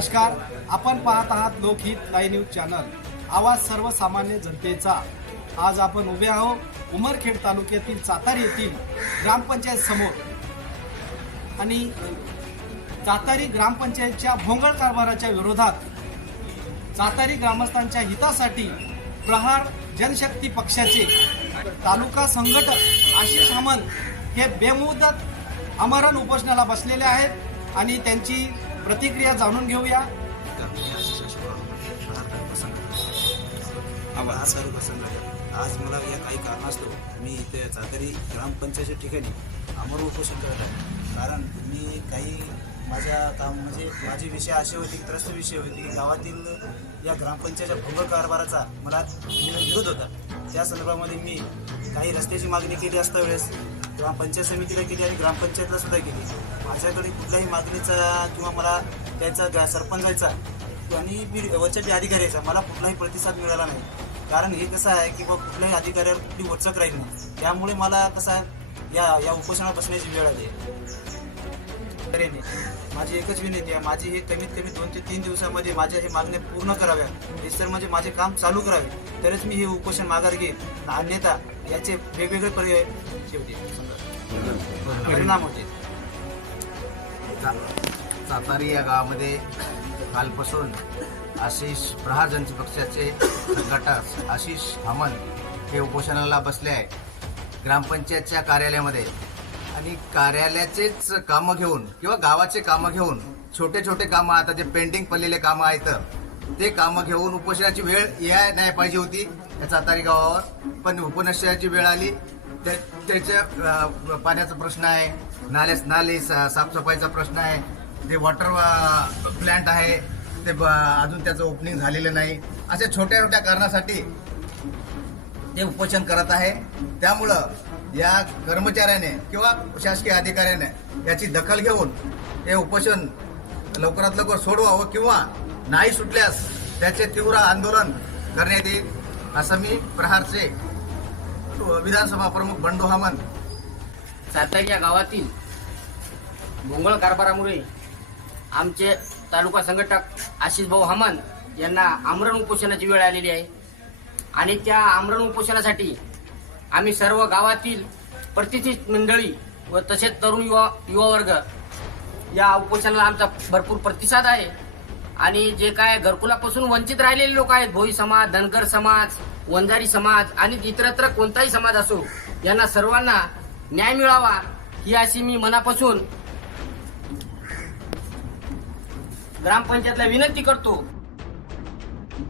नमस्कार. आपण पाहत आहात लोकहित लाईव्ह न्यूज चॅनल. आवाज सर्वसामान्य जनतेचा. आज आपण उभे आहोत. उमरखेड तालुक्यातील चातार येथील ग्रामपंचायत समोर. आणि चातारी ग्रामपंचायतच्या भोंगळ कारभाराच्या विरोधात चातारी ग्रामस्थांच्या हितासाठी प्रहार जनशक्ती पक्षाचे तालुका संघटक आशिष हमन हे बेमुदत अमरण उपोषणाला बसलेले आहेत. आणि त्यांची प्रतिक्रिया जाणून घेऊया. आज सर्व प्रसंग झाले. आज मला या काही कारणास्तव मी इथे चाकरी ग्रामपंचायतच्या ठिकाणी अमर उपोषण करत आहे. कारण मी काही माझ्या काम म्हणजे माझे विषय असे होते की त्रस्त विषय होते की गावातील या ग्रामपंचायतच्या भंग कारभाराचा मला विरोध होता. त्या संदर्भामध्ये मी काही रस्त्याची मागणी केली असता वेळेस ग्रामपंचायत समितीला केली आणि ग्रामपंचायतला सुद्धा केली. माझ्याकडे कुठल्याही मागणीचा किंवा मला त्याचा गा- सरपंचाचा आणि मी वरच्या अधिकाऱ्याचा मला कुठलाही प्रतिसाद मिळाला नाही. कारण हे कसं आहे की बा कुठल्याही अधिकाऱ्यावर कुठली वचक राहील नाही. त्यामुळे मला कसं आहे या या उपोषणात बसण्याची वेळ आली. तऱ्हेने माझी एकच विनंती आहे माझी हे कमीत कमी दोन ते तीन दिवसामध्ये माझ्या हे मागण्या पूर्ण कराव्या हे सर म्हणजे माझे काम चालू करावे. तरच मी हे उपोषण माघार घेईन. अन्यथा याचे वेगवेगळे पर्याय शेवटी परिणाम होते सातारी या गावामध्ये कालपासून आशिष प्रहाजन पक्षाचे संघटक आशिष हमन हे उपोषणाला बसले आहे ग्रामपंचायतच्या कार्यालयामध्ये आणि कार्यालयाचेच कामं घेऊन किंवा गावाचे कामं घेऊन छोटे छोटे कामं आता जे पेंडिंग पडलेले कामं आहेत ते कामं घेऊन उपोषणाची वेळ याय नाही पाहिजे होती या सातारी गावावर. पण उपोषणाची वेळ आली त्याच्या पाण्याचा प्रश्न आहे नाले नाले सा- साफसफाईचा प्रश्न आहे जे वॉटर प्लांट आहे ते ब- अजून त्याचं ओपनिंग झालेलं नाही. अशा छोट्या छोट्या कारणासाठी ते उपोषण करत आहे. त्यामुळं या कर्मचाऱ्याने किंवा शासकीय अधिकाऱ्याने याची दखल घेऊन हे उपोषण लवकरात लवकर सोडवावं किंवा नाही सुटल्यास त्याचे तीव्र आंदोलन करण्यात येईल असं मी प्रहारचे विधानसभा प्रमुख बंडू हामन सातारी या गावातील भोंगळ कारभारामुळे आमचे तालुका संघटक आशिष भाऊ हमान यांना आमरण उपोषणाची वेळ आलेली आहे. आणि त्या आमरण उपोषणासाठी आम्ही सर्व गावातील प्रतिष्ठित मंडळी व तसेच तरुण युवा युवा वर्ग या उपोषणाला आमचा भरपूर प्रतिसाद आहे. आणि जे काय घरकुलापासून वंचित राहिलेले लोक आहेत भोई समाज धनगर समाज वंजारी समाज आणि इतरत्र कोणताही समाज असो यांना सर्वांना न्याय मिळावा ही अशी मी मनापासून ग्रामपंचायतला विनंती करतो.